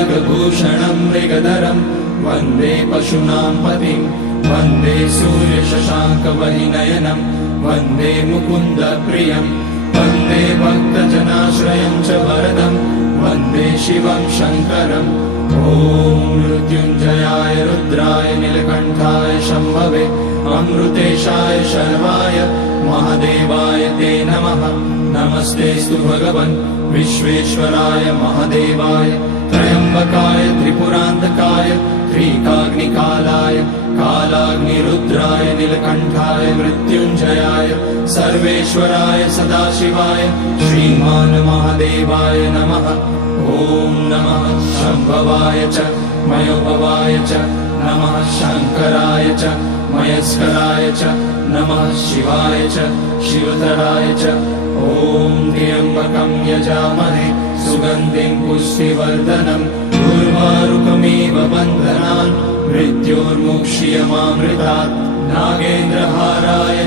नागभूषणं मृगधरं वन्दे पशूनां पतिं वन्दे सूर्यशशाङ्कवहिनयनं वन्दे मुकुन्दप्रियं वन्दे भक्तजनाश्रयं च वरदं वन्दे शिवं शङ्करम् ॐ मृत्युञ्जयाय रुद्राय नीलकण्ठाय शम्भवे अमृतेशाय शर्वाय महादेवाय ते नमः। नमस्तेऽस्तु भगवन् विश्वेश्वराय महादेवाय त्र्यम्बकाय त्रिपुरान्तकाय त्रिकाग्निकालाय कालाग्निरुद्राय नीलकण्ठाय मृत्युञ्जयाय सर्वेश्वराय सदाशिवाय श्रीमान् महादेवाय नमः। ॐ नमः शम्भवाय च मयोभवाय च नमः शङ्कराय च मयस्कराय च नमः शिवाय च शिवतराय च ॐ त्र्यम्बकं यजामहे सुगन्धिं पुष्टिवर्धनम् उर्वारुकमिव बन्धनान् मृत्योर्मुक्ष्यमामृतात् नागेन्द्रहाराय